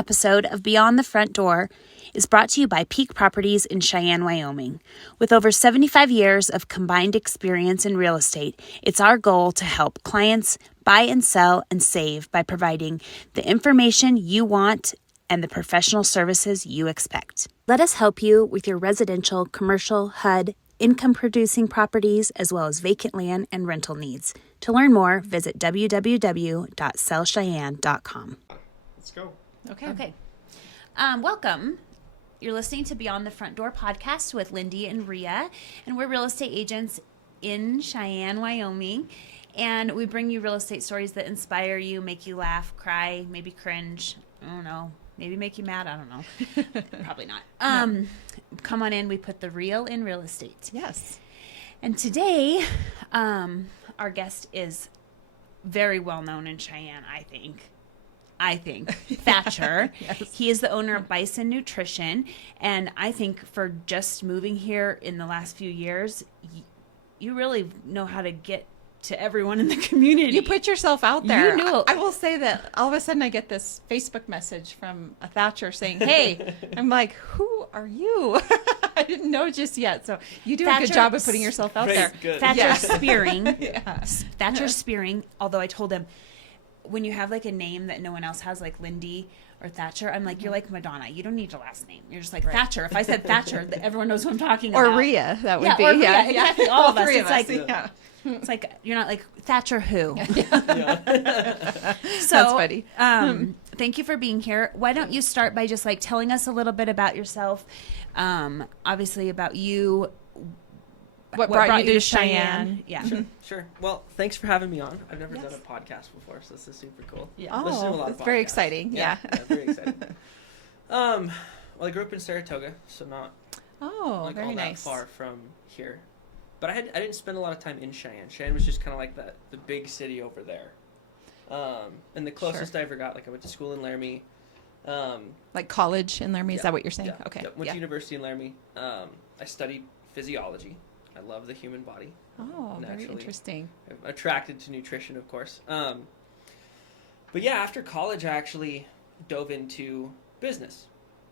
episode of Beyond the Front Door is brought to you by Peak Properties in Cheyenne, Wyoming. With over 75 years of combined experience in real estate, it's our goal to help clients buy and sell and save by providing the information you want and the professional services you expect. Let us help you with your residential, commercial, HUD, income-producing properties, as well as vacant land and rental needs. To learn more, visit www.sellcheyenne.com. Let's go. Okay. Welcome. You're listening to Beyond the Front Door podcast with Lindy and Rhea, and we're real estate agents in Cheyenne, Wyoming, and we bring you real estate stories that inspire you, make you laugh, cry, maybe cringe, I don't know, maybe make you mad, I don't know. Probably not. No. Come on in, we put the real in real estate. Yes. And today, our guest is very well known in Cheyenne, I think, Thatcher. Yes. He is the owner of Basin Nutrition, and I think for just moving here in the last few years, you really know how to get to everyone in the community. You put yourself out there. You knew. I will say that all of a sudden I get this Facebook message from a Thatcher saying, hey, I'm like, who are you? I didn't know just yet. So you do a good job of putting yourself out there. Good. Thatcher's spearing. Yeah. Thatcher's spearing, although I told him, when you have like a name that no one else has, like Lindy or Thatcher, I'm like, you're like Madonna. You don't need a last name. You're just like Thatcher. If I said Thatcher, everyone knows who I'm talking about. Or Rhea, that would be. Or Rhea, exactly. All of us. Three It's of us. like, it's like, you're not like Thatcher who. So, That's funny. Thank you for being here. Why don't you start by just like telling us a little bit about yourself, obviously about you, What brought you to Cheyenne? Yeah. Sure. Well, thanks for having me on. I've never done a podcast before, so this is super cool. Yeah. Oh, Listen to a lot of that's very podcasts. exciting. Yeah. Very exciting. Well, I grew up in Saratoga, so not Oh, like very all nice. that far from here. But I didn't spend a lot of time in Cheyenne. Cheyenne was just kind of like the big city over there. And the closest I ever got, like I went to school in Laramie. Like college in Laramie, is that what you're saying? Yeah, Okay. yeah. Went to university in Laramie. I studied physiology. I love the human body. Oh, very Naturally. interesting. I'm attracted to nutrition, of course. But yeah, after college, I actually dove into business.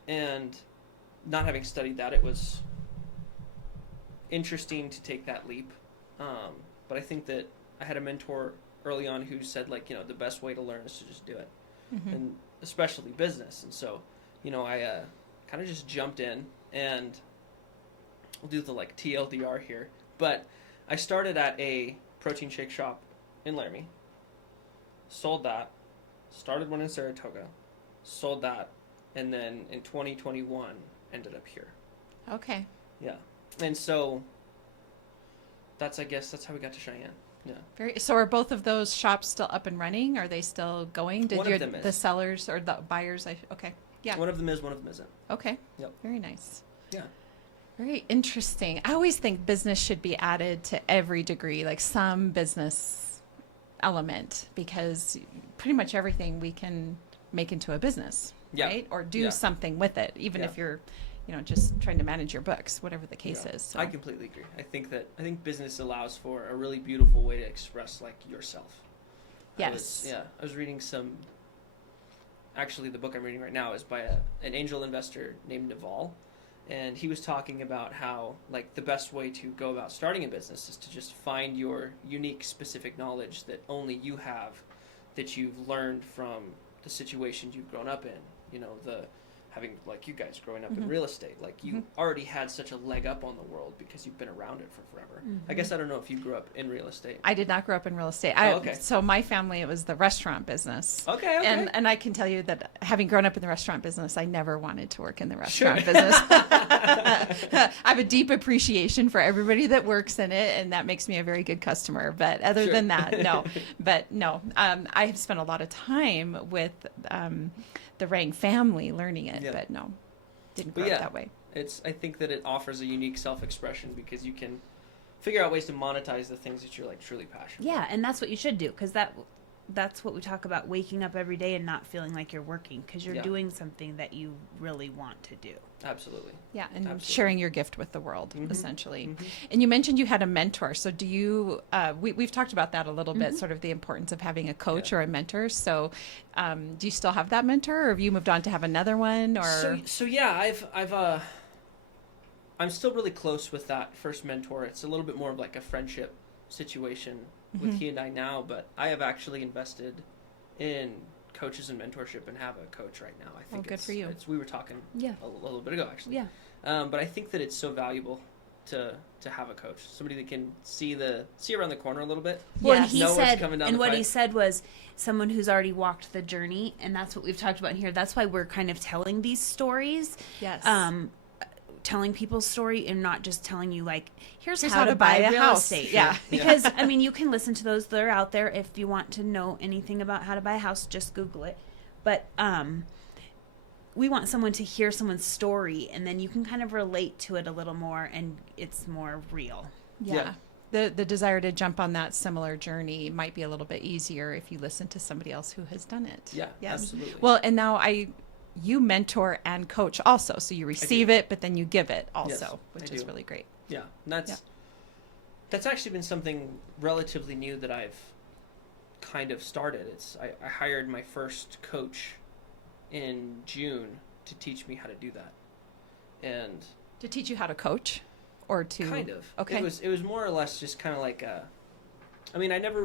And not having studied that, it was interesting to take that leap. But I think that I had a mentor early on who said, like, the best way to learn is to just do it. Mm-hmm. And especially business. And so, I kind of just jumped in, and we'll do the like TLDR here. But I started at a protein shake shop in Laramie, sold that, started one in Saratoga, sold that, and then in 2021 ended up here. Okay. Yeah. And so I guess that's how we got to Cheyenne. Yeah. So are both of those shops still up and running? Are they still going? One of them is. The sellers or the buyers? Okay. Yeah. One of them is, one of them isn't. Okay. Yep. Very nice. Yeah. Very interesting. I always think business should be added to every degree, like some business element, because pretty much everything we can make into a business, right? Or do something with it, even if you're, just trying to manage your books, whatever the case is. So. I completely agree. I think business allows for a really beautiful way to express like yourself. Yes. I was reading actually the book I'm reading right now is by an angel investor named Naval. And he was talking about how, like, the best way to go about starting a business is to just find your unique, specific knowledge that only you have, that you've learned from the situations you've grown up in. Having, like, you guys growing up in real estate. Like, you already had such a leg up on the world because you've been around it for forever. I guess I don't know if you grew up in real estate. I did not grow up in real estate. Okay. So my family, it was the restaurant business. Okay. And I can tell you that having grown up in the restaurant business, I never wanted to work in the restaurant business. I have a deep appreciation for everybody that works in it, and that makes me a very good customer. But other than that, no. But no, I have spent a lot of time with the Rang family learning it, but no, didn't grow up that way. I think that it offers a unique self-expression because you can figure out ways to monetize the things that you're like truly passionate about. Yeah, and that's what you should do, because that's what we talk about, waking up every day and not feeling like you're working because you're Yeah. doing something that you really want to do. Absolutely. Yeah, and Absolutely. sharing your gift with the world, Mhm. essentially. Mhm. And you mentioned you had a mentor. So do you, we've talked about that a little bit, sort of the importance of having a coach or a mentor. So do you still have that mentor, or have you moved on to have another one? Or So yeah, I'm still really close with that first mentor. It's a little bit more of like a friendship situation with he and I now, but I have actually invested in coaches and mentorship and have a coach right now. I think good for you. we were talking Yeah. a little bit ago actually. Yeah. But I think that it's so valuable to have a coach, somebody that can see around the corner a little bit. Well, Yes. and he Know what's said, coming down and the what he pipe. said was someone who's already walked the journey, and that's what we've talked about here. That's why we're kind of telling these stories, yes, telling people's story, and not just telling you like, here's Here's how to buy a real house. estate. Yeah. Because I mean, you can listen to those that are out there. If you want to know anything about how to buy a house, just Google it. But we want someone to hear someone's story, and then you can kind of relate to it a little more, and it's more real. yeah. The desire to jump on that similar journey might be a little bit easier if you listen to somebody else who has done it. Yeah, Yes. absolutely. Well, and now you mentor and coach also, so you receive it, but then you give it also, which I is do. really great. Yeah, and that's actually been something relatively new that I've kind of started. I hired my first coach in June to teach me how to do that, and To teach you how to coach, or to kind of okay. It was more or less just kind of like I mean, I never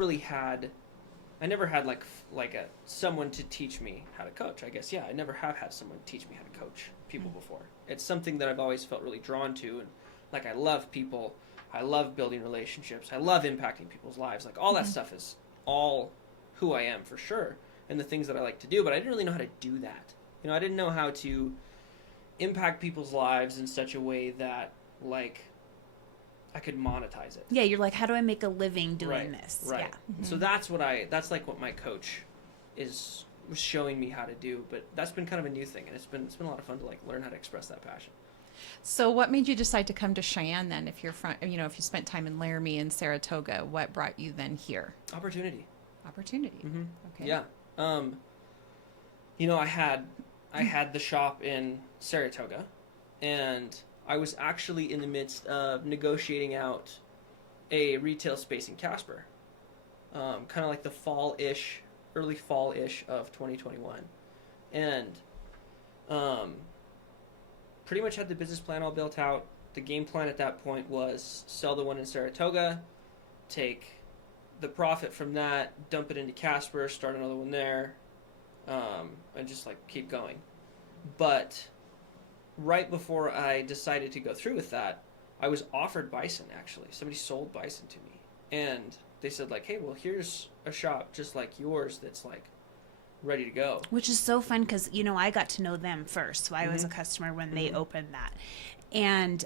had like a someone to teach me how to coach. I guess I never have had someone teach me how to coach people before. It's something that I've always felt really drawn to, and like I love people. I love building relationships. I love impacting people's lives. Like all that stuff is all who I am for sure, and the things that I like to do. But I didn't really know how to do that. I didn't know how to impact people's lives in such a way that like I could monetize it. Yeah, you're like, how do I make a living doing Right, this? Right. Yeah. So that's like what my coach was showing me how to do. But that's been kind of a new thing, and it's been a lot of fun to like learn how to express that passion. So what made you decide to come to Cheyenne then? If you're from, if you spent time in Laramie and Saratoga, what brought you then here? Opportunity. Opportunity. Mm-hmm. Okay. Yeah. I had the shop in Saratoga, and I was actually in the midst of negotiating out a retail space in Casper, kind of like the early fall-ish of 2021, and pretty much had the business plan all built out. The game plan at that point was sell the one in Saratoga, take the profit from that, dump it into Casper, start another one there, and just like keep going. But right before I decided to go through with that, I was offered Bison, actually. Somebody sold Bison to me. And they said, like, hey, well, here's a shop just like yours that's, like, ready to go. Which is so fun because, I got to know them first. So I was a customer when they opened that. And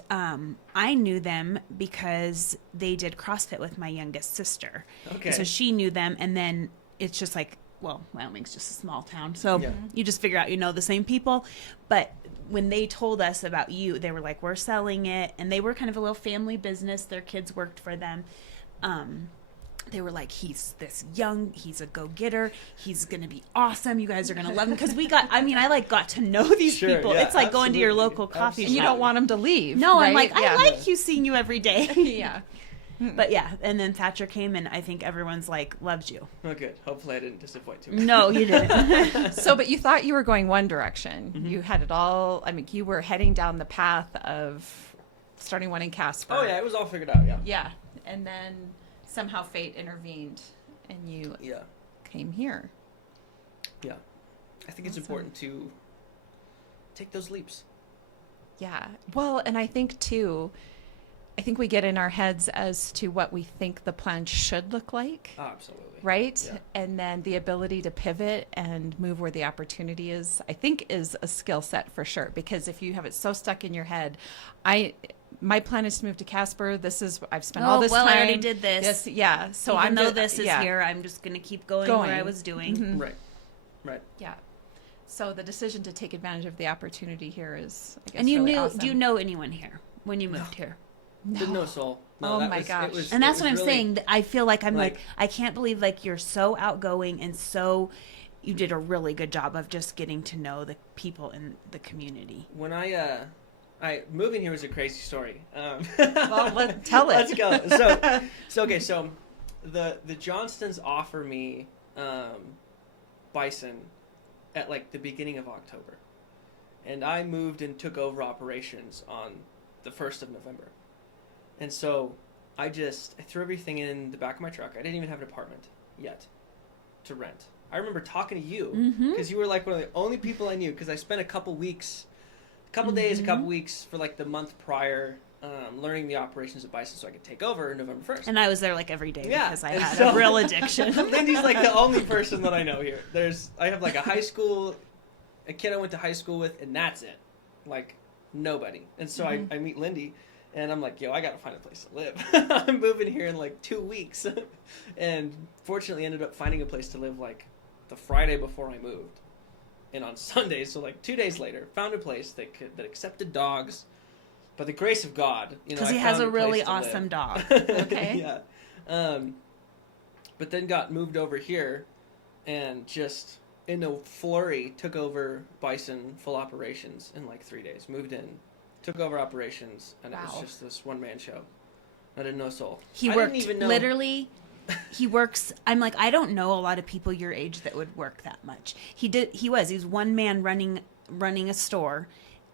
I knew them because they did CrossFit with my youngest sister. Okay. So she knew them. And then it's just like, well, Wyoming's just a small town. So you just figure out the same people. But when they told us about you, they were like, we're selling it. And they were kind of a little family business. Their kids worked for them. They were like, he's this young, he's a go-getter, he's going to be awesome, you guys are going to love him. Because I got to know these people. Yeah, it's like going to your local coffee shop. And you don't want them to leave. No, right? I'm like, Yeah. I like you, seeing you every day. Yeah. But yeah, and then Thatcher came, and I think everyone's like, loves you. Oh, good. Hopefully I didn't disappoint too much. No, you didn't. So, but you thought you were going one direction. You had it all, you were heading down the path of starting one in Casper. Oh, yeah, it was all figured out, yeah. Yeah. And then somehow fate intervened and you Yeah. came here. Yeah. I think it's Awesome. important to take those leaps. Yeah. Well, and I think we get in our heads as to what we think the plan should look like. Oh, absolutely. Right? Yeah. And then the ability to pivot and move where the opportunity is, I think is a skill set for sure. Because if you have it so stuck in your head, my plan is to move to Casper. I've spent all this time. I already did this. Yes, yeah. So Even I'm though just- this is yeah. here, I'm just going to keep going where I was doing. Mhm. Right. Yeah. So the decision to take advantage of the opportunity here is, I guess, And you really knew, awesome. do you know anyone here when you moved here? No soul. No, Oh that my was, gosh. It was, And it that's was what I'm really, saying. I feel like I'm like- I can't believe like you're so outgoing and so you did a really good job of just getting to know the people in the community. When I moving here was a crazy story. Well, tell it. Let's go. So the Johnstons offer me Bison at like the beginning of October, and I moved and took over operations on the 1st of November, and so I threw everything in the back of my truck. I didn't even have an apartment yet to rent. I remember talking to you because you were like one of the only people I knew, because I spent a couple days, a couple weeks for like the month prior learning the operations of Bison so I could take over November 1st. And I was there like every day because I had so- a real addiction. Lindy's like the only person that I know here. I have like a kid I went to high school with, and that's it. Like nobody. And so I meet Lindy, and I'm like, yo, I gotta find a place to live. I'm moving here in like 2 weeks. And fortunately ended up finding a place to live like the Friday before I moved. And on Sunday, so like 2 days later, found a place that accepted dogs. By the grace of God, Because I he has found a really place to awesome live. dog. Okay. Yeah. But then got moved over here, and just in a flurry took over Bison full operations in like 3 days. Moved in, took over operations, and it was Wow. just this one man show. I didn't know a soul. He I worked didn't even know. literally. He works. I'm like, I don't know a lot of people your age that would work that much. He was one man running a store,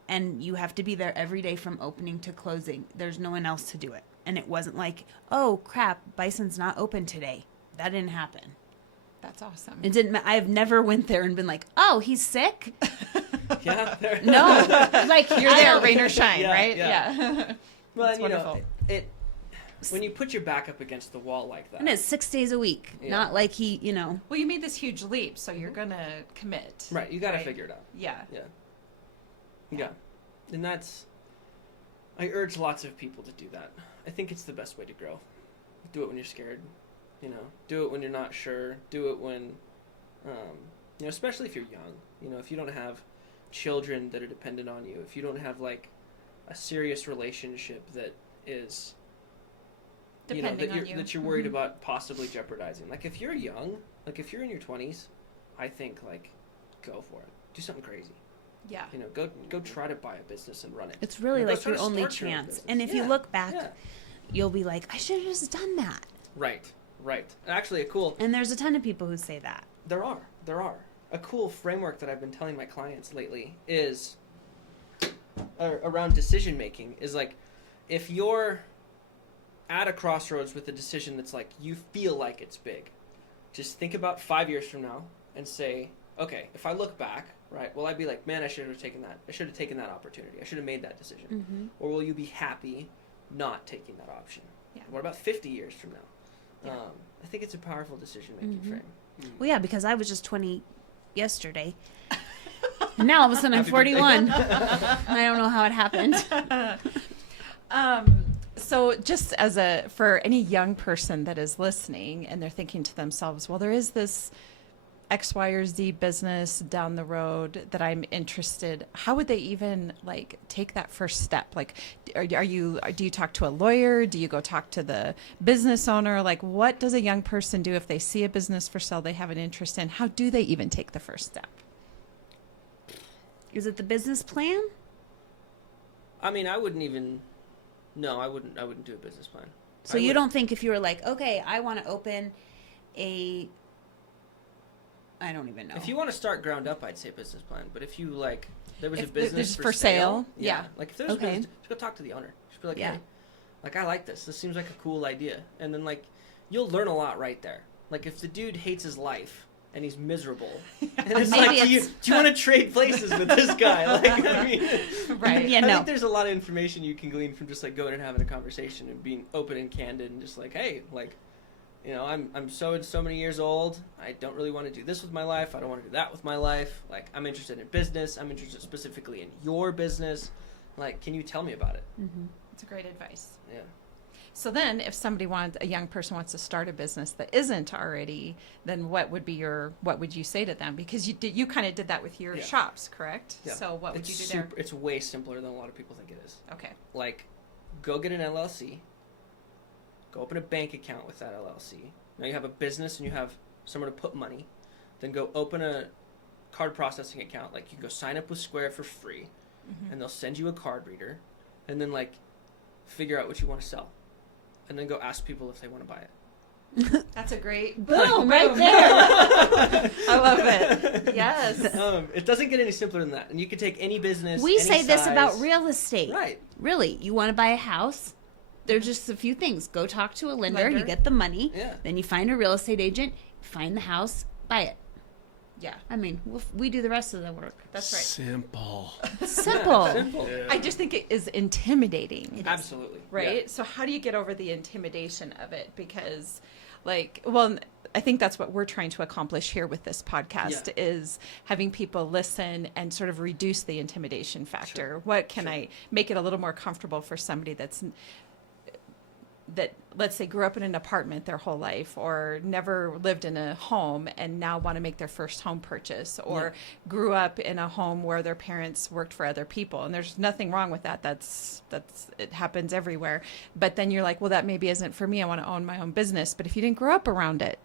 and you have to be there every day from opening to closing. There's no one else to do it. And it wasn't like, oh crap, Bison's not open today. That didn't happen. That's awesome. It didn't. I have never went there and been like, oh, he's sick. Yeah. No, like You're I there, don't- rain or shine, Yeah, right? yeah. Well, That's and, wonderful. it when you put your back up against the wall like that. And it's 6 days a week. Yeah. Not like he, Well, you made this huge leap, so you're gonna commit. Right, you got to right? figure it out. Yeah. Yeah. And I urge lots of people to do that. I think it's the best way to grow. Do it when you're scared, do it when you're not sure, do it when, especially if you're young, if you don't have children that are dependent on you, if you don't have like a serious relationship that is, Depending on you. that you're worried about possibly jeopardizing. Like if you're young, like if you're in your 20s, I think like go for it. Do something crazy. Yeah. Go try to buy a business and run it. it's really Go like try your to only start your own chance. business. And if you Yeah, look back, yeah. you'll be like, I should have just done that. Right. Actually, a cool. And there's a ton of people who say that. There are. A cool framework that I've been telling my clients lately is around decision making. Is like, if you're at a crossroads with a decision that's like you feel like it's big, just think about 5 years from now and say, okay, if I look back, right, will I be like, man, I should have taken that opportunity. I should have made that decision. Mm-hmm. Or will you be happy not taking that option? Yeah. What about 50 years from now? Yeah. I think it's a powerful decision-making Mhm. frame. Well, yeah, because I was just 20 yesterday. And now all of a sudden I'm Happy 41. birthday. I don't know how it happened. So just for any young person that is listening and they're thinking to themselves, well, there is this X, Y, or Z business down the road that I'm interested. How would they even like take that first step? Like, do you talk to a lawyer? Do you go talk to the business owner? Like, what does a young person do if they see a business for sale they have an interest in? How do they even take the first step? Is it the business plan? I mean, I wouldn't do a business plan. So you don't think if you were like, okay, I want to open I don't even know. If you want to start ground up, I'd say business plan. But if you like, there was a If business there's for for sale, yeah. yeah. Like if there's Okay. a business, just go talk to the owner. Just be like, Yeah. hey, like I like this. This seems like a cool idea. And then like, you'll learn a lot right there. Like if the dude hates his life and he's miserable, and it's Maybe like, do you want to trade places with this guy? Like, I mean, Right. Yeah, I no. think there's a lot of information you can glean from just like going and having a conversation and being open and candid and just like, hey, like, I'm so and so many years old. I don't really want to do this with my life. I don't want to do that with my life. Like, I'm interested in business. I'm interested specifically in your business. Like, can you tell me about it? Mm-hmm. It's great advice. Yeah. So then if a young person wants to start a business that isn't already, then what would you say to them? Because you kind of did that with your Yeah. shops, correct? Yeah. So what would you do there? It's way simpler than a lot of people think it is. Okay. Like, go get an LLC, go open a bank account with that LLC. Now you have a business and you have somewhere to put money. Then go open a card processing account. Like, you go sign up with Square for free, and they'll send you a card reader, and then like figure out what you want to sell, and then go ask people if they want to buy it. That's a great Boom, right there. I love it. Yes. It doesn't get any simpler than that. And you can take any business. We any say this size. about real estate. Right. Really, you want to buy a house? There's just a few things. Go talk to a lender. You get the money. Yeah. Then you find a real estate agent. Find the house. Buy it. Yeah. I mean, we do the rest of the work. That's right. Simple. Simple. Simple. Yeah. I just think it is intimidating. Absolutely. Right? Yeah. So how do you get over the intimidation of it? Because, like, well, I think that's what we're trying to accomplish here with this podcast is having people listen and sort of reduce the intimidation factor. Sure. What can I make it a little more comfortable for somebody that, let's say, grew up in an apartment their whole life, or never lived in a home and now want to make their first home purchase, or grew up in a home where their parents worked for other people. And there's nothing wrong with that. That's it happens everywhere. But then you're like, well, that maybe isn't for me. I want to own my own business. But if you didn't grow up around it,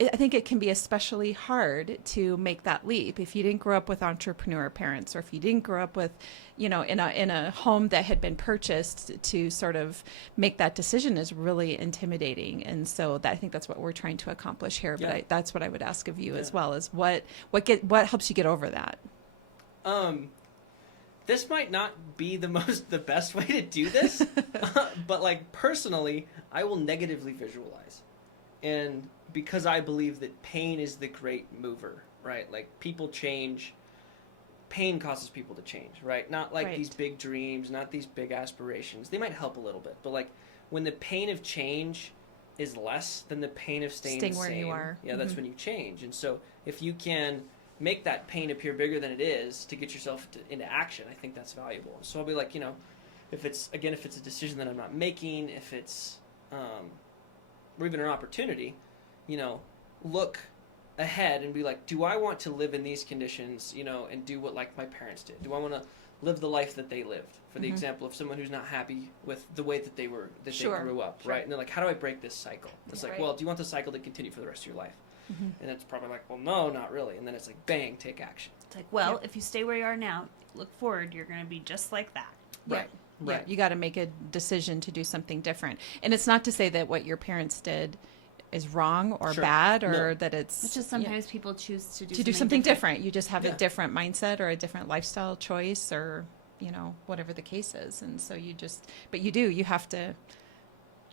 I think it can be especially hard to make that leap if you didn't grow up with entrepreneur parents, or if you didn't grow up with, in a home that had been purchased. To sort of make that decision is really intimidating, and so I think that's what we're trying to accomplish here. Yeah. But that's what I would ask of you as well: is what helps you get over that? This might not be the best way to do this, but like personally, I will negatively visualize, and because I believe that pain is the great mover, right? Like, people change. Pain causes people to change, right? Not like these big dreams, not these big aspirations. They might help a little bit, but like when the pain of change is less than the pain of staying the where same, you are. yeah, that's when you change. And so if you can make that pain appear bigger than it is to get yourself into action, I think that's valuable. So I'll be like, if it's a decision that I'm not making, if it's or even an opportunity, look ahead and be like, do I want to live in these conditions, and do what like my parents did? Do I want to live the life that they lived? For the example of someone who's not happy with the way that they they grew up, right? And they're like, how do I break this cycle? It's like, well, do you want the cycle to continue for the rest of your life? And it's probably like, well, no, not really. And then it's like, bang, take action. It's like, well, if you stay where you are now, look forward, you're going to be just like that. Right. Yeah, you got to make a decision to do something different. And it's not to say that what your parents did is wrong or bad, or that it's just sometimes people choose to do something different. You just have a different mindset or a different lifestyle choice, or whatever the case is. And so you have to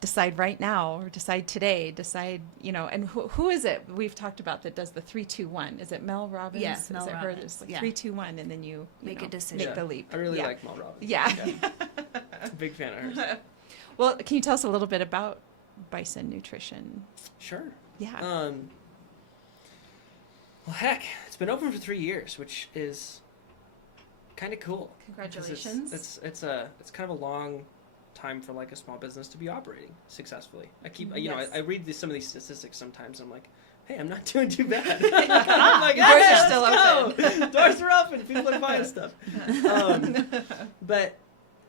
decide right now, or decide today, and who is it we've talked about that does the 3-2-1? Is it Mel Robbins? Yeah, Mel Is it Robbins. her? It's like Yeah. 3-2-1, and then you Make a decision. make the leap. I really like Mel Robbins. Yeah. Big fan of hers. Well, can you tell us a little bit about Basin Nutrition? Sure. Yeah. Well, heck, it's been open for 3 years, which is kind of cool. Congratulations. It's kind of a long time for like a small business to be operating successfully. I keep I read some of these statistics sometimes. I'm like, hey, I'm not doing too bad. I'm like, Doors hey, are still open. Doors are open. People are buying stuff. But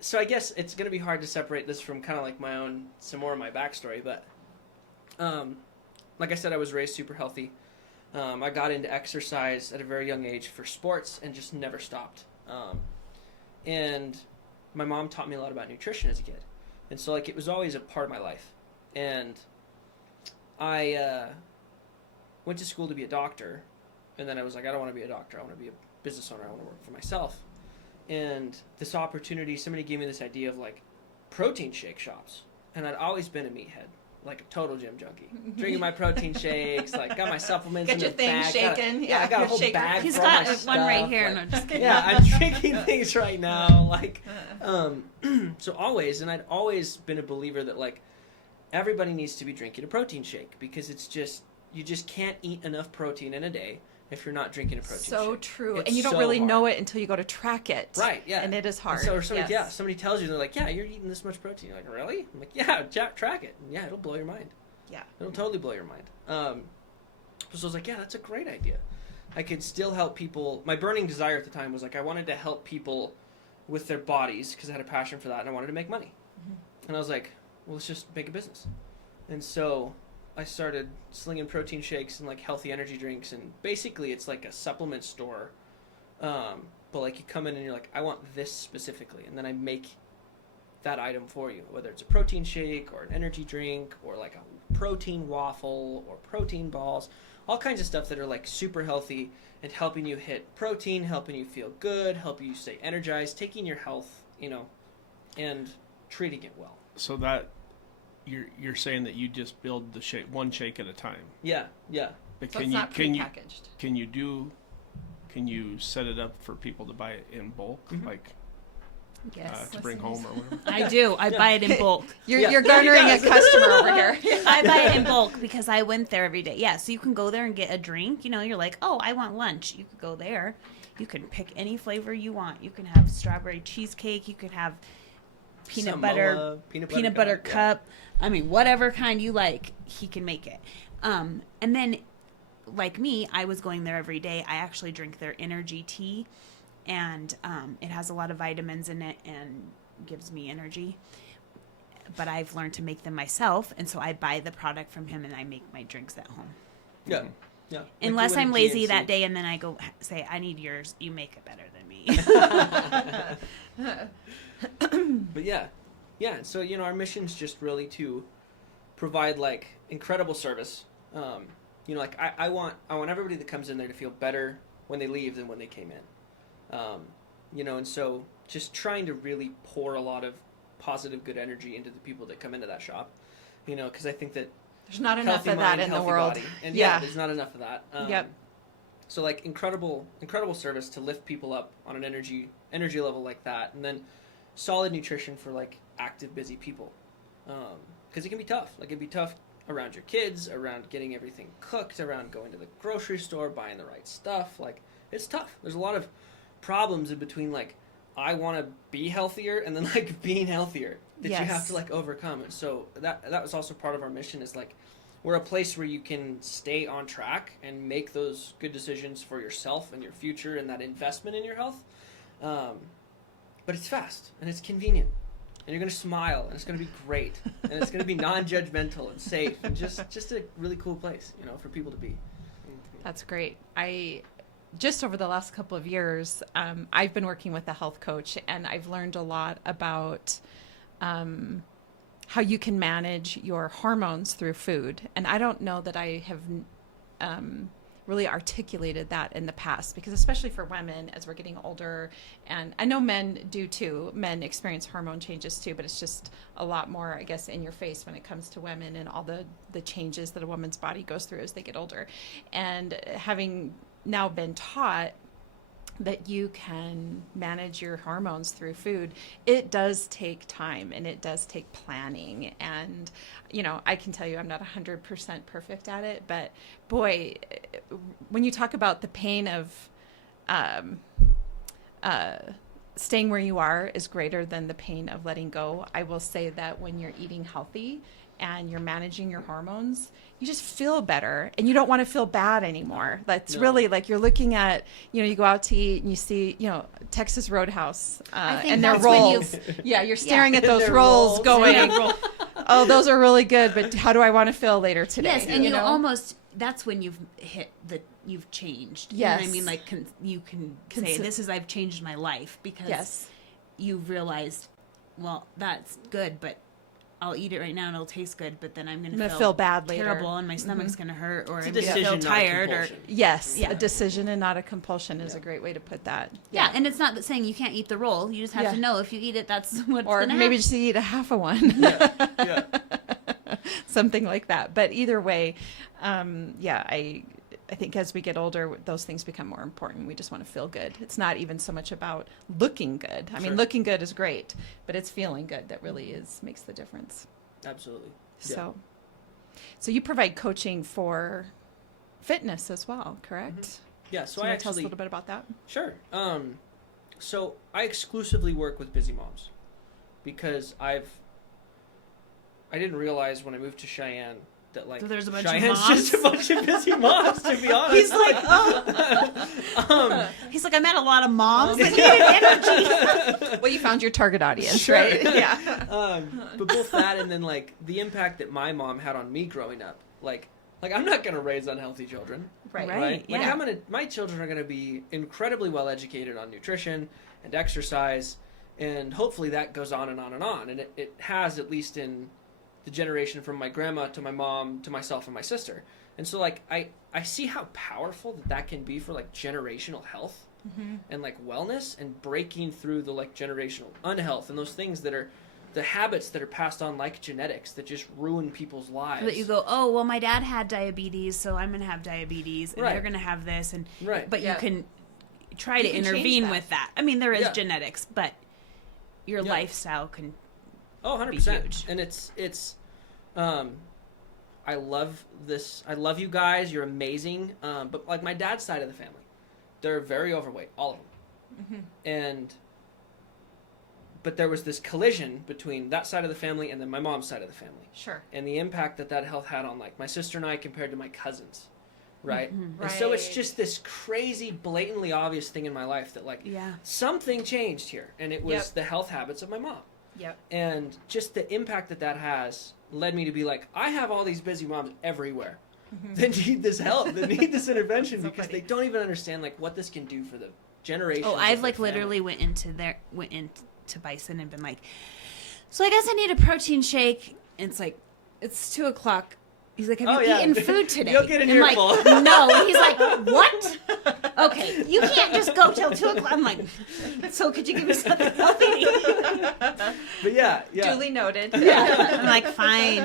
so I guess it's going to be hard to separate this from kind of like some more of my backstory. But like I said, I was raised super healthy. I got into exercise at a very young age for sports and just never stopped. And my mom taught me a lot about nutrition as a kid. And so like it was always a part of my life. And I went to school to be a doctor. And then I was like, I don't want to be a doctor. I want to be a business owner. I want to work for myself. And this opportunity, somebody gave me this idea of like protein shake shops. And I'd always been a meathead, like a total gym junkie. Drinking my protein shakes, like got my supplements Get in your the thing bag. shaken. I got a whole shaker. bag He's full of got my one stuff. right here. Like, No, just kidding. yeah, I'm drinking things right now. Like, so always, and I'd always been a believer that like everybody needs to be drinking a protein shake because it's just, you just can't eat enough protein in a day if you're not drinking a protein shake. So true. It's And you don't so really hard. know it until you go to track it. Right, yeah. And it is hard. And so, or somebody, Yes. somebody tells you, they're like, yeah, you're eating this much protein. You're like, really? I'm like, yeah, track it. And yeah, it'll blow your mind. Yeah. It'll totally blow your mind. So I was like, yeah, that's a great idea. I could still help people. My burning desire at the time was like, I wanted to help people with their bodies because I had a passion for that and I wanted to make money. And I was like, well, let's just make a business. And so I started slinging protein shakes and like healthy energy drinks, and basically it's like a supplement store. But like you come in and you're like, I want this specifically, and then I make that item for you, whether it's a protein shake or an energy drink or like a protein waffle or protein balls, all kinds of stuff that are like super healthy and helping you hit protein, helping you feel good, helping you stay energized, taking your health, and treating it well. So that you're saying that you just build the shake one shake at a time. Yeah. But So it's not prepackaged. Can you set it up for people to buy it in bulk, like Yes. to bring home or whatever? I do. I buy it in bulk. You're garnering a customer over here. I buy it in bulk because I went there every day. Yeah, so you can go there and get a drink. You're like, oh, I want lunch. You could go there. You can pick any flavor you want. You can have strawberry cheesecake. You could have peanut butter cup. I mean, whatever kind you like, he can make it. And then, like me, I was going there every day. I actually drink their energy tea, and it has a lot of vitamins in it and gives me energy. But I've learned to make them myself, and so I buy the product from him and I make my drinks at home. Yeah. Yeah. Unless Like I'm you lazy went to that day and then I go say, I need yours. You make it better than me. But yeah. So, our mission's just really to provide like incredible service. Like I want everybody that comes in there to feel better when they leave than when they came in. And so just trying to really pour a lot of positive, good energy into the people that come into that shop, because I think that There's not enough of mind, that in the healthy world. body. And Yeah. there's not enough of that. Yep. So like incredible service to lift people up on an energy level like that, and then solid nutrition for like active, busy people, because it can be tough. Like it'd be tough around your kids, around getting everything cooked, around going to the grocery store, buying the right stuff. Like it's tough. There's a lot of problems in between like I want to be healthier and then like being healthier that you have to like overcome. And so that was also part of our mission, is like we're a place where you can stay on track and make those good decisions for yourself and your future and that investment in your health. But it's fast and it's convenient, and you're going to smile and it's going to be great and it's going to be non-judgmental and safe and just a really cool place, for people to be. That's great. Just over the last couple of years, I've been working with a health coach, and I've learned a lot about how you can manage your hormones through food. And I don't know that I have really articulated that in the past, because especially for women as we're getting older, and I know men do too, men experience hormone changes too, but it's just a lot more, I guess, in your face when it comes to women and all the changes that a woman's body goes through as they get older. And having now been taught that you can manage your hormones through food, it does take time and it does take planning. And, I can tell you I'm not 100% perfect at it, but boy, when you talk about the pain of staying where you are is greater than the pain of letting go. I will say that when you're eating healthy and you're managing your hormones, you just feel better and you don't want to feel bad anymore. That's really like you're looking at, you go out to eat and you see, Texas Roadhouse and their rolls. You're staring at those rolls going, oh, those are really good, but how do I want to feel later today? Yes, and that's when you've hit you've changed. You know what I mean? Like you can say, I've changed my life, because you've realized, well, that's good, but I'll eat it right now and it'll taste good, but then I'm going to feel bad later, terrible, and my stomach's going to hurt, or I'm going to feel tired. A decision and not a compulsion is a great way to put that. Yeah, and it's not saying you can't eat the roll. You just have to know if you eat it, that's what's going to happen. Or maybe just eat a half of one. Something like that. But either way, I think as we get older, those things become more important. We just want to feel good. It's not even so much about looking good. I mean, looking good is great, but it's feeling good that really makes the difference. Absolutely. So you provide coaching for fitness as well, correct? Mm-hmm. Yeah. So I tell us a little bit about that. Sure. So I exclusively work with busy moms, because I didn't realize when I moved to Cheyenne that like So there's a bunch of Cheyenne's moms? just a bunch of busy moms, to be honest. He's like, he's like, I met a lot of moms that needed energy. Well, you found your target audience, Sure. right? Yeah. But both that and then like the impact that my mom had on me growing up, like I'm not gonna raise unhealthy children, Right. right? Like yeah. my children are gonna be incredibly well educated on nutrition and exercise, and hopefully that goes on and on and on, and it has, at least in the generation from my grandma to my mom to myself and my sister. And so like I see how powerful that can be for like generational health and like wellness, and breaking through the like generational unhealth and those things that are the habits that are passed on like genetics that just ruin people's lives. That you go, oh, well, my dad had diabetes, so I'm going to have diabetes, and Right. they're going to have this. And Right. But Yeah. you can try You to can change intervene that. with that. I mean, there is Yeah. genetics, but your Yeah. lifestyle can... Oh, 100%. Be huge. And it's I love this. I love you guys. You're amazing. But like my dad's side of the family, they're very overweight, all of them. But there was this collision between that side of the family and then my mom's side of the family. Sure. And the impact that health had on like my sister and I compared to my cousins. Right? And so it's Right. just this crazy, blatantly obvious thing in my life that like Yeah. something changed here. And it was Yep. the health habits of my mom. Yep. And just the impact that has led me to be like, I have all these busy moms everywhere that need this help, that need this intervention, So because funny. they don't even understand like what this can do for the generation. Oh, I've like literally went into Bison and been like, so I guess I need a protein shake. And it's like, it's 2:00. He's like, have Oh, you yeah. eaten food today? You'll get an I'm like, earful. no. And he's like, what? Okay, you can't just go till 2:00. I'm like, so could you give me something healthy? But yeah. Duly noted. Yeah. I'm like, fine.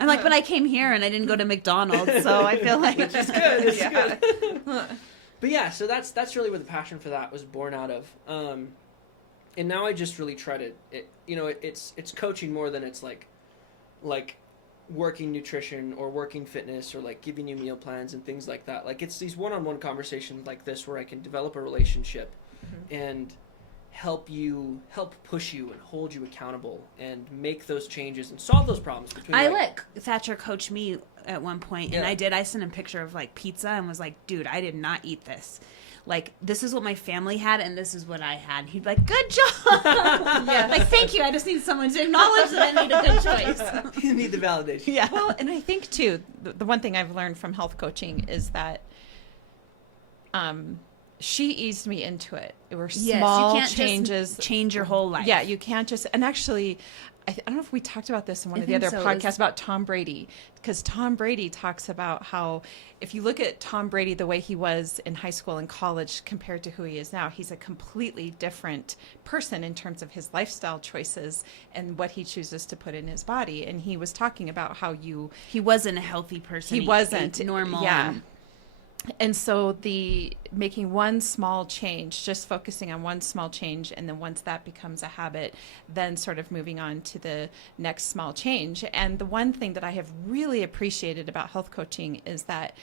I'm like, but I came here and I didn't go to McDonald's, so I feel like Which is good. It's Yeah. good. But yeah, so that's really where the passion for that was born out of. And now I just really try to, it's coaching more than it's like working nutrition or working fitness or like giving you meal plans and things like that. Like it's these one-on-one conversations like this where I can develop a relationship and help push you and hold you accountable and make those changes and solve those problems between I let Thatcher coach me at one point, and Yeah. I sent him a picture of like pizza and was like, dude, I did not eat this. Like, this is what my family had, and this is what I had. He'd be like, good job. Yeah. Like, thank you. I just need someone to acknowledge that I made a good choice. You need the validation. Yeah. Well, and I think too, the one thing I've learned from health coaching is that she eased me into it. It were small you can't changes. just change your whole life. Yeah, you can't just. And actually, I don't know if we talked about this in one of the other think so. podcasts about Tom Brady, because Tom Brady talks about how if you look at Tom Brady the way he was in high school and college compared to who he is now, he's a completely different person in terms of his lifestyle choices and what he chooses to put in his body. And he was talking about how He wasn't a healthy person. he wasn't ate normal. Yeah. and- And so the making one small change, just focusing on one small change, and then once that becomes a habit, then sort of moving on to the next small change. And the one thing that I have really appreciated about health coaching is that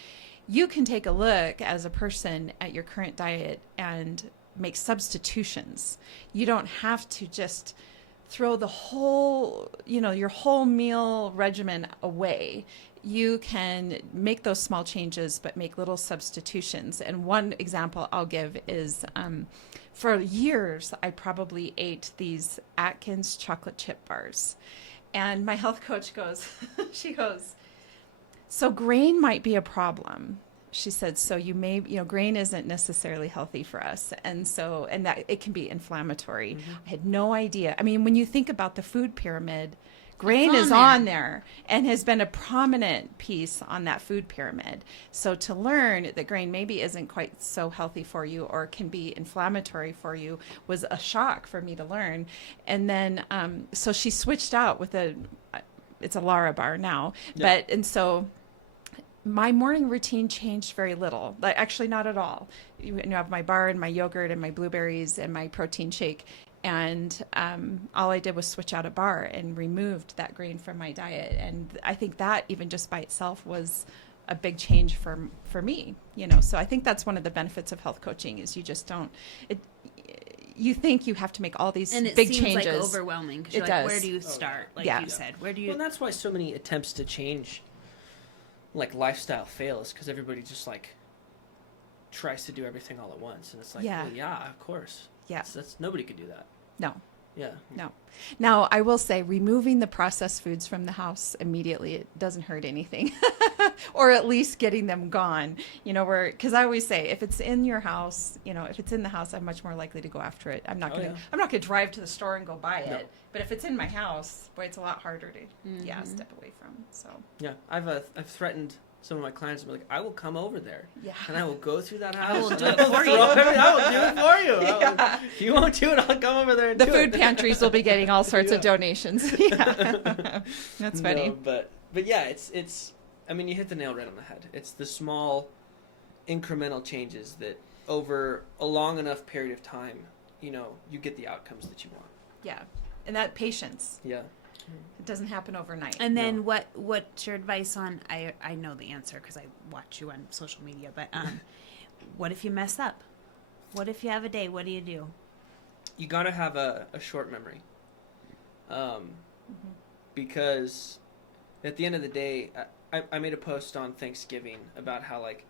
you can take a look as a person at your current diet and make substitutions. You don't have to just throw the whole, your whole meal regimen away. You can make those small changes, but make little substitutions. And one example I'll give is for years, I probably ate these Atkins chocolate chip bars. And my health coach goes, she goes, so grain might be a problem. She said, so you may, grain isn't necessarily healthy for us. And that it can be inflammatory. I had no idea. I mean, when you think about the food pyramid, grain is on there and has been a prominent piece on that food pyramid. So to learn that grain maybe isn't quite so healthy for you or can be inflammatory for you was a shock for me to learn. And then, so she switched out with it's a Lara bar now, Yeah. and so my morning routine changed very little, like actually not at all. You have my bar and my yogurt and my blueberries and my protein shake. And all I did was switch out a bar and removed that grain from my diet. And I think that even just by itself was a big change for me, So I think that's one of the benefits of health coaching is you just don't, you think you have to make all these And it big seems changes. like overwhelming. 'Cause you're it like, does. where do you start? Like Yeah. you said, where do Well, you... and that's why so many attempts to change like lifestyle fail is because everybody just like tries to do everything all at once, and it's like, Yeah. well, yeah, of course. Yeah. That's nobody could do that. No. Yeah. No. Now, I will say removing the processed foods from the house immediately, it doesn't hurt anything. Or at least getting them gone, because I always say if it's in your house, if it's in the house, I'm much more likely to go after it. I'm not going to drive to the store and go buy it. No. But if it's in my house, boy, it's a lot harder to, step away from. So, Yeah. I've threatened some of my clients to be like, I will come over there. yeah. And I will go through that house. I will and do it I will for throw you. everything- I will do it for you. Yeah. If you won't do it, I'll come over there and The do food it. pantries will be getting all sorts of donations. Yeah. That's funny. No, but yeah, it's. I mean, you hit the nail right on the head. It's the small, incremental changes that over a long enough period of time, you get the outcomes that you want. Yeah. And that patience. Yeah. It doesn't happen overnight. And then what's your advice on, I know the answer because I watch you on social media, but what if you mess up? What if you have a day? What do you do? You got to have a short memory. Because at the end of the day, I made a post on Thanksgiving about how, like,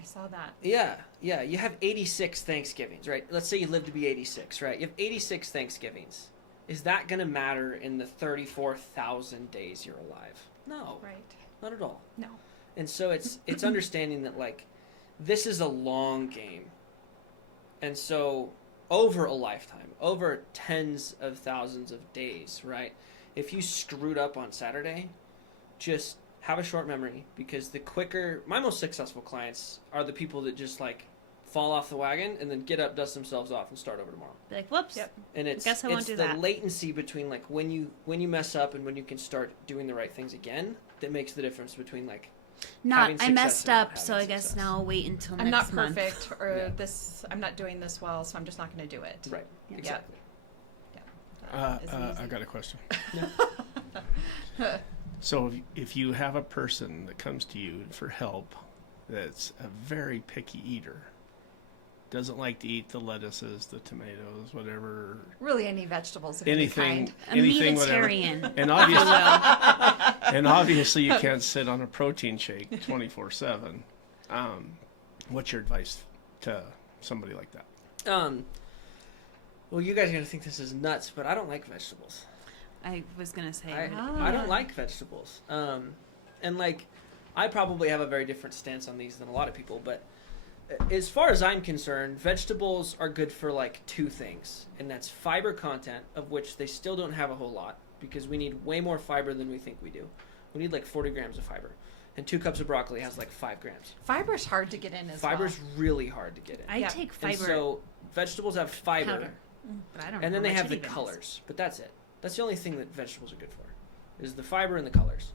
I saw that. yeah, you have 86 Thanksgivings, right? Let's say you live to be 86, right? You have 86 Thanksgivings. Is that going to matter in the 34,000 days you're alive? No. Right. Not at all. No. And so it's understanding that, like, this is a long game. And so over a lifetime, over tens of thousands of days, right? If you screwed up on Saturday, just have a short memory, because the quicker, my most successful clients are the people that just like fall off the wagon and then get up, dust themselves off, and start over tomorrow. Be like, whoops. Yep. And Guess I won't do the that. latency between like when you mess up and when you can start doing the right things again that makes the difference between like having I success messed and not up, so having I guess success. now I'll wait until I'm next not month. perfect, or Yeah. I'm not doing this well, so I'm just not going to do it. Right. Yeah. Exactly. I got a question. So if you have a person that comes to you for help that's a very picky eater, doesn't like to eat the lettuces, the tomatoes, whatever, Really, any vegetables of anything, A anything, whatever. meatitarian. And obviously you can't sit on a protein shake 24/7. What's your advice to somebody like that? Well, you guys are gonna think this is nuts, but I don't like vegetables. I was gonna say. I don't like vegetables. And like, I probably have a very different stance on these than a lot of people, but as far as I'm concerned, vegetables are good for like two things, and that's fiber content, of which they still don't have a whole lot, because we need way more fiber than we think we do. We need like 40 grams of fiber, and 2 cups of broccoli has like 5 grams. Fiber's hard to get in as Fiber's really hard to get in. I Yeah. take And fiber so vegetables have fiber, powder, but I don't know. and then how they much have the it even is. colors, but that's it. That's the only thing that vegetables are good for, is the fiber and the colors.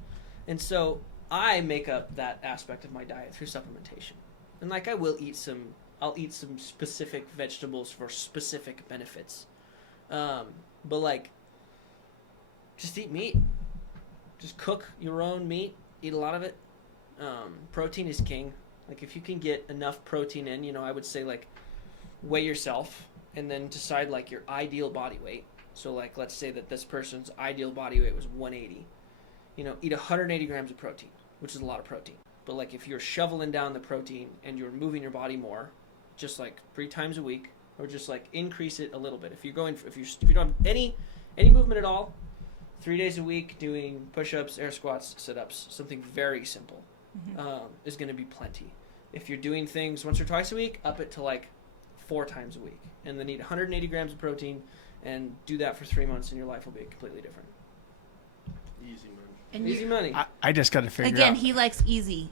And so I make up that aspect of my diet through supplementation. And like, I'll eat some specific vegetables for specific benefits. But like, just eat meat. Just cook your own meat. Eat a lot of it. Protein is king. Like, if you can get enough protein in, I would say like weigh yourself and then decide like your ideal body weight. So like, let's say that this person's ideal body weight was 180. Eat 180 grams of protein, which is a lot of protein. But like, if you're shoveling down the protein and you're moving your body more, just like 3 times a week, or just like increase it a little bit. If you don't have any movement at all, 3 days a week doing push-ups, air squats, sit-ups, something very simple, is going to be plenty. If you're doing things once or twice a week, up it to like 4 times a week, and then eat 180 grams of protein, and do that for 3 months, and your life will be completely different. Easy, man. And Easy money. I just got to figure Again, out. he likes easy.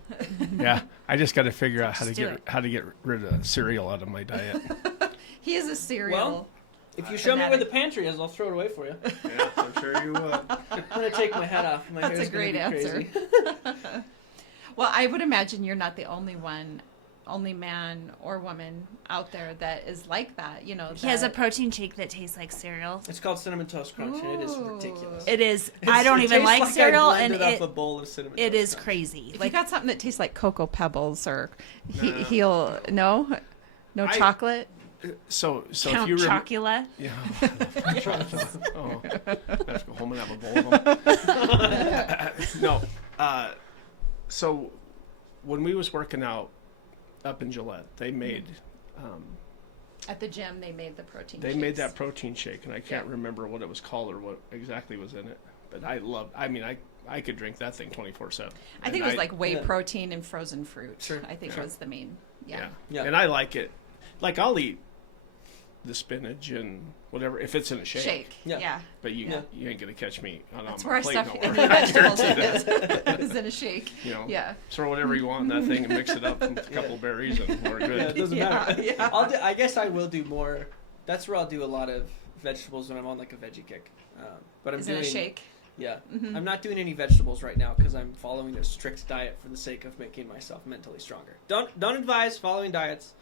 Yeah, I just got to figure out Just do it. how to get rid of cereal out of my diet. He is a cereal. Well, if you show me where fanatic. the pantry is, I'll throw it away for you. Yeah, I'm sure you would. I'm going to take my hat off. My That's hair's a great gonna be answer. crazy. Well, I would imagine you're not the only man or woman out there that is like that. He has a protein shake that tastes like cereal. It's called Cinnamon Toast Crunch, and it is Ooh. ridiculous. It is. I don't It even tastes like I cereal, and blended up a bowl of Cinnamon it Toast is Crunch. crazy. If Like, you got something that tastes like Cocoa Pebbles, or No. he'll no chocolate. So Count if you Chocula. yeah, oh, I have to go home and have a bowl of them. No, So when we was working out up in Gillette, they made At the gym, they made the protein they shakes. made that protein shake, and I can't Yeah. remember what it was called or what exactly was in it. But I could drink that thing 24/7. I think it was like whey Yeah. protein and frozen fruit. Sure, I think sure. was the main. Yeah. Yeah. And I like it. Like I'll eat the spinach and whatever if it's in a shake. Shake. Yeah. Yeah. But you Yeah. you ain't gonna catch me on That's my where I plate stuff nowhere. any vegetables is in a shake. You know, Yeah. throw whatever you want in that thing and mix it up with a couple berries and we're Yeah, it good. doesn't matter. Yeah. I guess I will do more. That's where I'll do a lot of vegetables when I'm on like a veggie kick. But I'm Is doing it a shake? Yeah, Mhm. I'm not doing any vegetables right now because I'm following a strict diet for the sake of making myself mentally stronger. Don't advise following diets.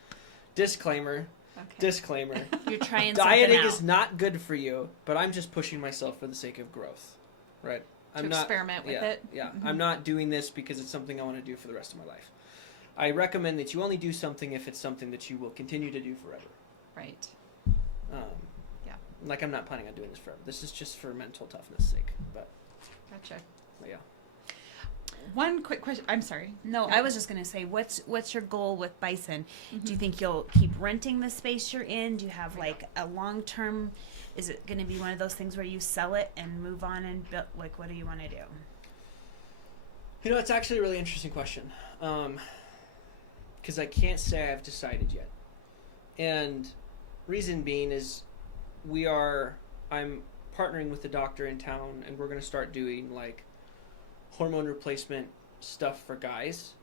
Disclaimer. Okay. Disclaimer. You're trying Dieting something is out. not good for you, but I'm just pushing myself for the sake of growth. Right? I'm not experiment with yeah, it. Yeah. Mhm. I'm not doing this because it's something I want to do for the rest of my life. I recommend that you only do something if it's something that you will continue to do forever. Right. Yeah. Like I'm not planning on doing this forever. This is just for mental toughness sake. But Gotcha. yeah. One quick question. I'm sorry. No, I was just gonna say, what's your goal with Bison? Do Mm-hmm. you think you'll keep renting the space you're in? Do you have like a long term? Is it gonna be one of those things where you sell it and move on and build? Like, what do you want to do? You know, it's actually a really interesting question. Because I can't say I've decided yet. And reason being is I'm partnering with the doctor in town and we're going to start doing like hormone replacement stuff for guys.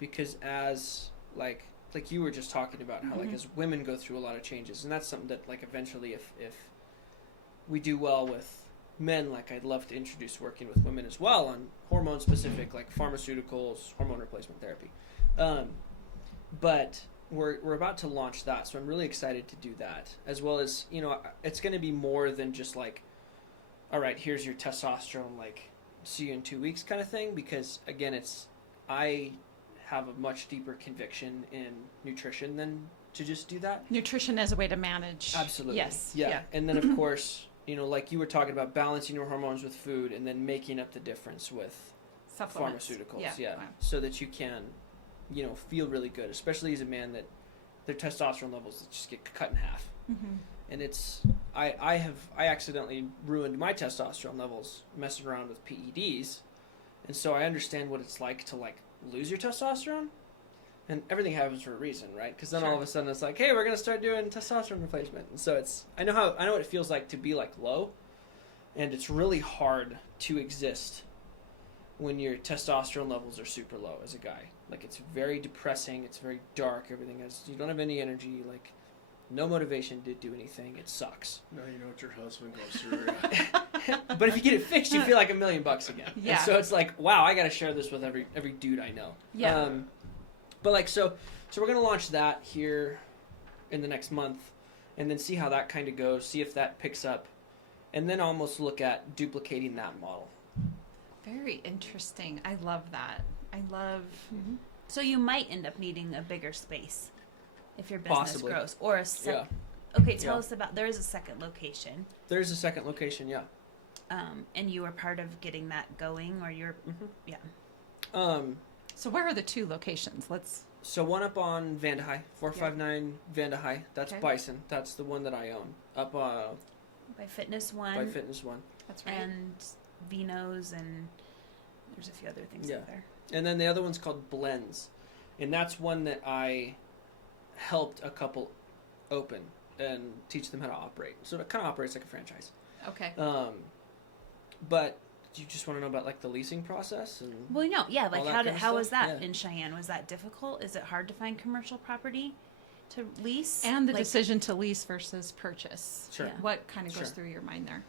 Because as like you were just talking about how like as women go through a lot of changes, and that's something that like eventually if we do well with men, like I'd love to introduce working with women as well on hormone specific like pharmaceuticals, hormone replacement therapy. But we're about to launch that, so I'm really excited to do that, as well as, you know, it's going to be more than just like, all right, here's your testosterone, like see you in 2 weeks kind of thing, because again, I have a much deeper conviction in nutrition than to just do that. Nutrition as a way to manage. Absolutely. Yes. Yeah. And then of course, you know, like you were talking about balancing your hormones with food and then making up the difference with Supplements. pharmaceuticals. Yeah. Wow. So that you can, you know, feel really good, especially as a man that their testosterone levels just get cut in half. Mm-hmm. And I accidentally ruined my testosterone levels messing around with PEDs. And so I understand what it's like to like lose your testosterone. And everything happens for a reason, right? Because then all of a sudden it's like, hey, we're gonna start doing testosterone replacement. And so I know what it feels like to be like low, and it's really hard to exist when your testosterone levels are super low as a guy. Like it's very depressing. It's very dark. Everything you don't have any energy. Like no motivation to do anything. It sucks. Now you know what your husband goes through. But if you get it fixed, you feel like $1 million again. Yeah. And so it's like, wow, I got to share this with every dude I know. Yeah. But like so we're gonna launch that here in the next month, and then see how that kind of goes. See if that picks up, and then almost look at duplicating that model. Very interesting. I love that. I love. So you might end up needing a bigger space if your business Possibly. grows, or a Yeah. Okay, tell Yeah. us about. There is a second location, There's a second location. Yeah. and you were part of getting that going, or you're yeah. So where are the two locations? Let's. So one up on Vandehigh, 459 Vandehigh. That's Okay. Bison. That's the one that I own. Up By Fitness One by Fitness One. That's right. and Vino's, and there's a few other things Yeah. up there. And then the other one's called Blends. And that's one that I helped a couple open and teach them how to operate. So it kind of operates like a franchise. Okay. But do you just want to know about like the leasing process? And Well, no, yeah. Like all that how kind of how was stuff? that Yeah. in Cheyenne? Was that difficult? Is it hard to find commercial property to lease? And the Like, decision to lease versus purchase. Sure. Yeah. What kind of goes Sure. through your mind there?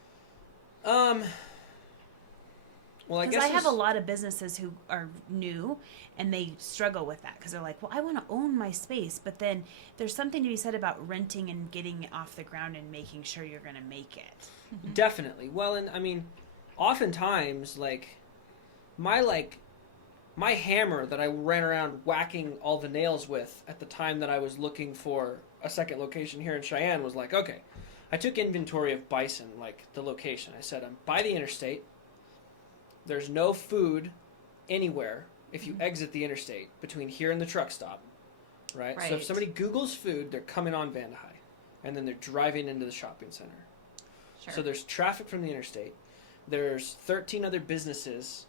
Well, I Because guess I have a there's- lot of businesses who are new and they struggle with that because they're like, well, I want to own my space. But then there's something to be said about renting and getting it off the ground and making sure you're going to make it. Definitely. Well, and I mean, oftentimes, like my hammer that I ran around whacking all the nails with at the time that I was looking for a second location here in Cheyenne was like, okay, I took inventory of Bison, like the location. I said, I'm by the interstate. There's no food anywhere if you exit the interstate between here and the truck stop, right? So if Right. somebody Googles food, they're coming on Vanda High, and then they're driving into the shopping center. Sure. So there's traffic from the interstate. There's 13 other businesses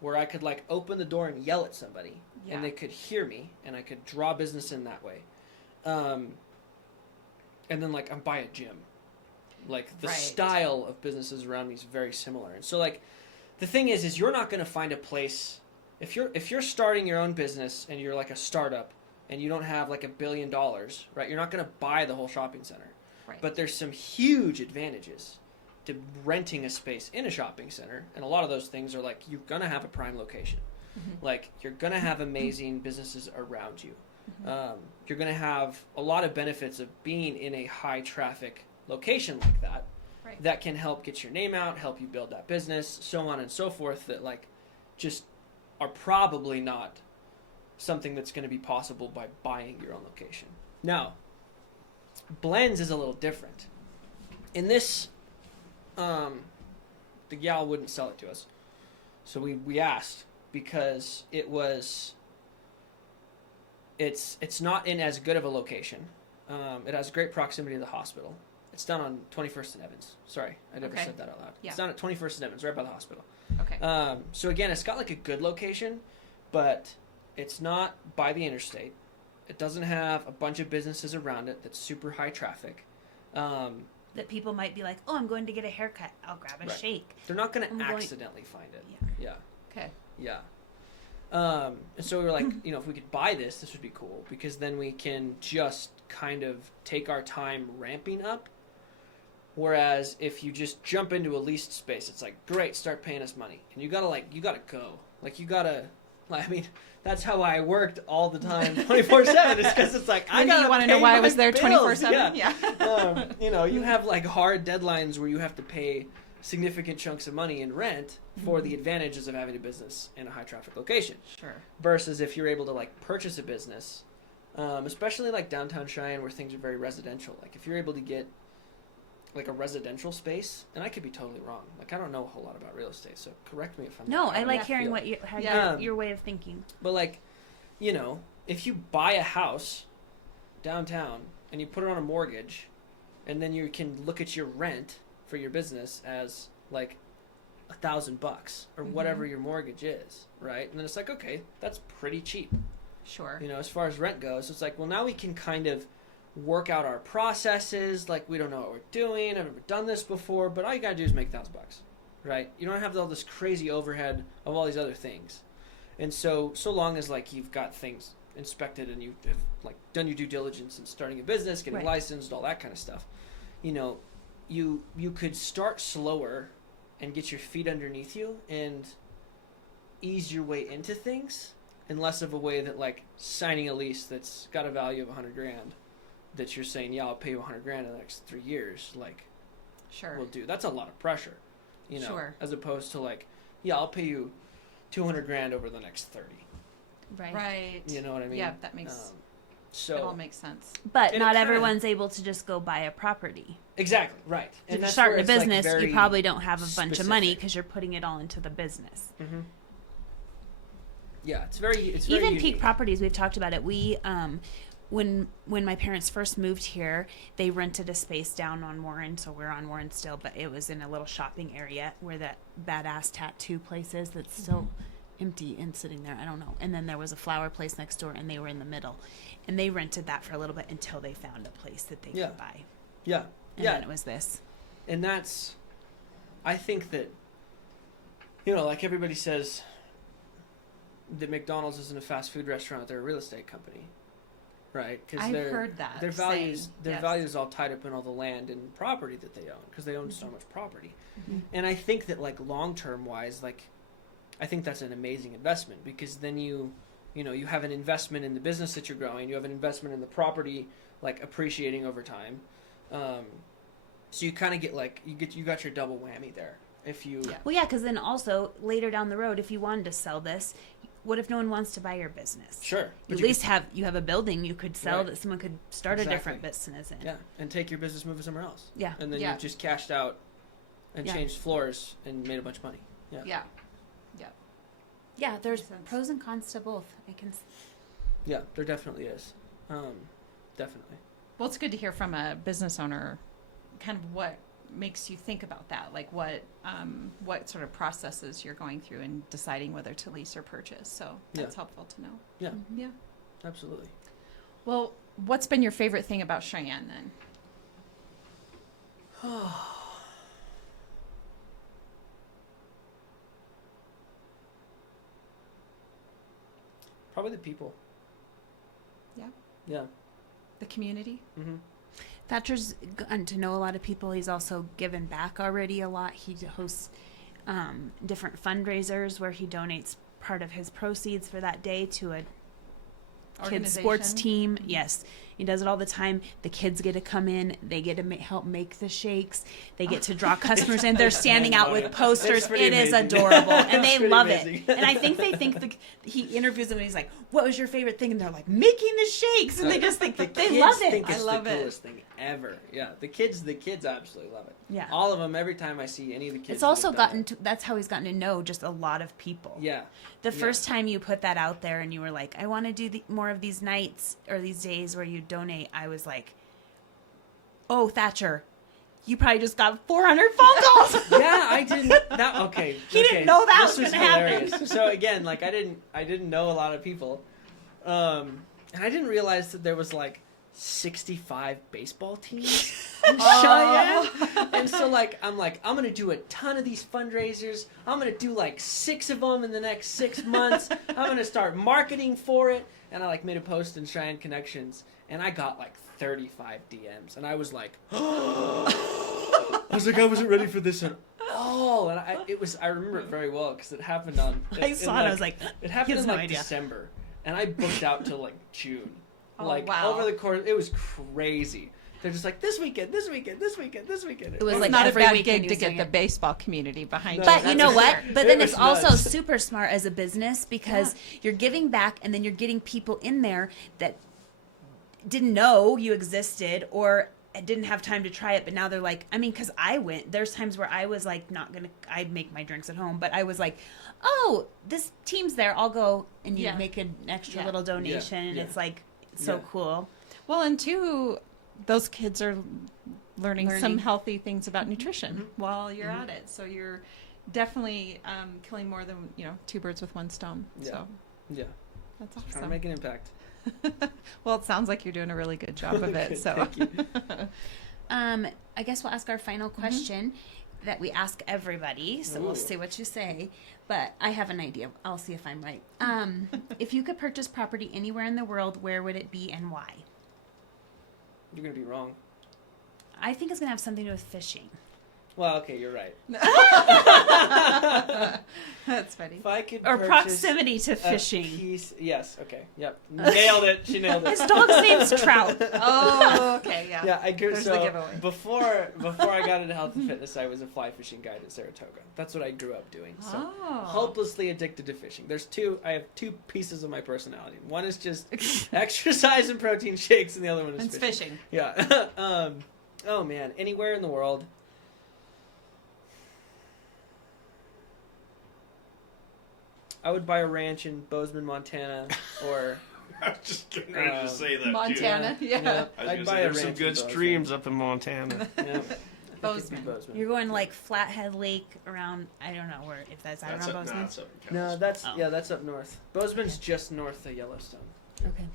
where I could like open the door and yell at somebody, Yeah. and they could hear me, and I could draw business in that way. And then like I'm by a gym. Like the Right. style of businesses around me is very similar. And so like the thing is you're not going to find a place if you're starting your own business and you're like a startup and you don't have like $1 billion, right? You're not going to buy the whole shopping center. Right. But there's some huge advantages to renting a space in a shopping center, and a lot of those things are like you're going to have a prime location. Like you're going to have amazing businesses around you. You're going to have a lot of benefits of being in a high traffic location like that. Right. That can help get your name out, help you build that business, so on and so forth, that like just are probably not something that's going to be possible by buying your own location. Now, blends is a little different. In this, the gal wouldn't sell it to us. So we asked because it's not in as good of a location. It has great proximity to the hospital. It's down on 21st and Evans. Sorry, I never Okay. said that out loud. Yeah. It's down at 21st and Evans, right by the hospital. Okay. So again, it's got like a good location, but it's not by the interstate. It doesn't have a bunch of businesses around it that's super high traffic. That people might be like, oh, I'm going to get a haircut. I'll grab a Right. shake. They're not going I'm to going- accidentally find it. Yeah. Yeah. Okay. Yeah. And so we were like, if we could buy this would be cool, because then we can just kind of take our time ramping up. Whereas if you just jump into a leased space, it's like, great, start paying us money. And you gotta go. I mean, that's how I worked all the time, 24/7. Is because it's like, I Wendy, gotta you want to know pay why I my was there bills. 24/7? Yeah. You have like hard deadlines where you have to pay significant chunks of money in rent for the advantages of having a business in a high traffic location. Sure. Versus if you're able to like purchase a business, especially like downtown Cheyenne where things are very residential. Like if you're able to get like a residential space, and I could be totally wrong. Like I don't know a whole lot about real estate, so correct me if I'm No, not I like left hearing field. what Yeah. your way of thinking. But like, if you buy a house downtown and you put it on a mortgage, and then you can look at your rent for your business as like $1,000 or whatever your mortgage is, right? And then it's like, okay, that's pretty cheap, Sure. as far as rent goes. It's like, well, now we can kind of work out our processes. Like we don't know what we're doing. I've never done this before, but all you gotta do is make $1,000, right? You don't have all this crazy overhead of all these other things. And so long as like you've got things inspected and you have like done your due diligence in starting a business, getting Right. licensed, all that kind of stuff, you could start slower and get your feet underneath you and ease your way into things, in less of a way that like signing a lease that's got a value of $100,000 that you're saying, yeah, I'll pay you $100,000 in the next 3 years. Like, Sure. will do. That's a lot of pressure, Sure. as opposed to like, yeah, I'll pay you $200,000 over the next 30. Right. Right. You know what I mean? Yeah, that makes So it all makes sense. But And it not kinda- everyone's able to just go buy a property. exactly right. If you're that's starting where a it's, like, business, very you probably don't have a bunch of money specific. because you're putting it all into the business. Mhm. Yeah, it's very Even unique. Peak Properties, we've talked about it. We when my parents first moved here, they rented a space down on Warren, so we're on Warren still, but it was in a little shopping area where that badass tattoo place is that's still empty and sitting there. I don't know. And then there was a flower place next door, and they were in the middle, and they rented that for a little bit until they found a place that they Yeah. could buy. Yeah, And yeah. then it was this. And that's, I think that, like everybody says that McDonald's isn't a fast food restaurant, they're a real estate company, right? Because I've heard that their saying, yes. values all tied up in all the land and property that they own, because they own so much property. Mhm. And I think that like long-term wise, like I think that's an amazing investment, because then you have an investment in the business that you're growing, you have an investment in the property like appreciating over time. So you kind of get like you got your double whammy there. If you Yeah. Well, yeah, because then also later down the road, if you wanted to sell this, what if no one wants to buy your business? Sure, You but at you least you have a building you could sell Right. that someone could start a different Exactly. business in. yeah, and take your business, move it somewhere else, Yeah. and then Yeah. you've just cashed out and Yeah. changed floors and made a bunch of money. Yeah. Yeah. Yeah. Yeah, there's Makes sense. pros and cons to both. Yeah, there definitely is. Definitely. Well, it's good to hear from a business owner kind of what makes you think about that, like what sort of processes you're going through in deciding whether to lease or purchase. So that's helpful to know. Yeah. Yeah. Absolutely. Well, what's been your favorite thing about Cheyenne then? Probably the people. Yeah. Yeah. The community? Mm-hmm. Thatcher's gotten to know a lot of people. He's also given back already a lot. He hosts different fundraisers where he donates part of his proceeds for that day to a kids sports team. Yes, he does it all the time. The kids get to come in. They get to help make the shakes. They get to draw customers in. They're standing out with posters. It is adorable, and they love it. And I think they think he interviews them and he's like, "What was your favorite thing?" And they're like, "Making the shakes," and they just think they love it. Think I it's love the it. coolest thing ever. Yeah, the kids absolutely love it. Yeah. All of them. Every time I see any of the kids, It's also who've done gotten to, that's how he's gotten to know just a lot of people. Yeah. The first time you put that out there and you were like, I want to do more of these nights or these days where you donate, I was like, oh, Thatcher, you probably just got 400 phone calls. Yeah, I didn't. Okay. He didn't know that this was gonna happen. hilarious. So again, like I didn't know a lot of people, and I didn't realize that there was like 65 baseball teams in Cheyenne. And so I'm gonna do a ton of these fundraisers. I'm gonna do like 6 of them in the next 6 months. I'm gonna start marketing for it. And I made a post in Cheyenne Connections, and I got 35 DMs, and I was like, I wasn't ready for this at all. And I remember it very well because it happened on. I saw it. I was like, it happened in no idea. December, and I booked out till June. Oh, wow. Over the course, it was crazy. They're just like, this weekend. It was It's like not a every bad weekend gig he to was get doing the it. baseball community behind No, you. But you know That's what? for sure. But It then was it's also nuts. super smart as a business because you're giving back and then you're getting people in there that didn't know you existed or didn't have time to try it, but now they're like, I mean, because I went, there's times where I was like, I'd make my drinks at home, but I was like, oh, this team's there, I'll go, and you make an extra little donation, and it's like, it's so cool. Well, and two, those kids are learning some healthy things about nutrition while you're at it. So you're definitely killing more than 2 birds with 1 stone. Yeah. So Yeah. that's Trying to awesome. make an impact. Well, it sounds like you're doing a really good job of it. So Thank you. I guess we'll ask our final question that we ask everybody, so we'll see what you say. But I have an idea. I'll see if I'm right. If you could purchase property anywhere in the world, where would it be and why? You're gonna be wrong. I think it's going to have something to do with fishing. Well, okay, you're right. that's funny. If I could Or purchase proximity to a fishing. yes. Okay. Yep. Nailed it. She nailed it. His dog's name's Trout. Oh, okay, yeah. Yeah, I grew There's so the giveaway. before I got into health and fitness, I was a fly fishing guide at Saratoga. That's what I grew up doing. So Oh. hopelessly addicted to fishing. I have 2 pieces of my personality. One is just exercise and protein shakes, and the other one is It's fishing. Yeah. Oh man, anywhere in the world. I would buy a ranch in Bozeman, Montana, or I was just getting ready to say that Montana, too. yeah. I was I'd gonna buy say, a there's some ranch in good Bozeman. streams up in Montana. Yeah. I think it'd be Bozeman. Bozeman. You're going like Flathead Lake around, I don't know where, if that's, I don't That's know up, Bozeman. no, that's up in No, California. that's up north. Bozeman's just north of Yellowstone. Okay.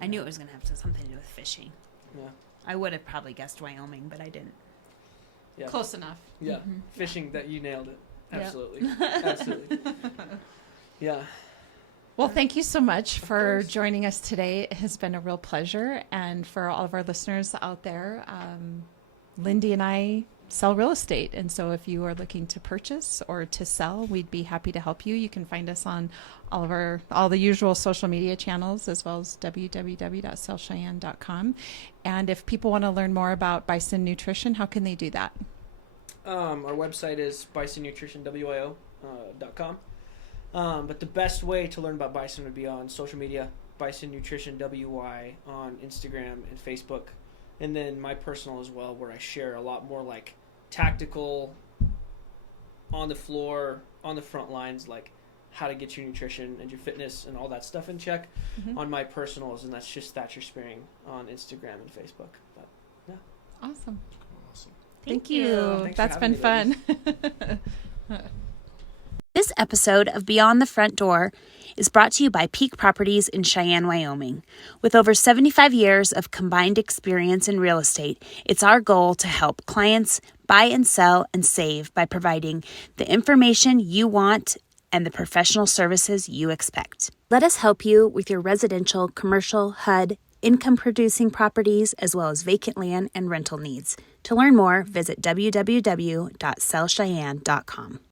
I knew it was going to have something to do with fishing. Yeah. I would have probably guessed Wyoming, but I didn't. Yeah. Close enough. Yeah. Fishing, that you nailed it. Absolutely. Absolutely. Yeah. Well, thank you so much for course. joining us today. It has been a real pleasure. And for all of our listeners out there, Lindy and I sell real estate. And so if you are looking to purchase or to sell, we'd be happy to help you. You can find us on all the usual social media channels, as well as www.sellcheyenne.com. And if people want to learn more about Basin Nutrition, how can they do that? Our website is bisinnutritionwyo.com. But the best way to learn about Bison would be on social media, Basin Nutrition WY on Instagram and Facebook. And then my personal as well, where I share a lot more tactical, on the floor, on the front lines, how to get your nutrition and your fitness and all that stuff in check on my personals, and that's just Thatcher Spearing on Instagram and Facebook. But yeah. Awesome. Awesome. Thank Thanks you. for That's been having fun. This episode of Beyond the Front Door is brought to you by Peak Properties in Cheyenne, Wyoming. With over 75 years of combined experience in real estate, it's our goal to help clients buy and sell and save by providing the information you want and the professional services you expect. Let us help you with your residential, commercial, HUD, income-producing properties, as well as vacant land and rental needs. To learn more, visit www.sellcheyenne.com.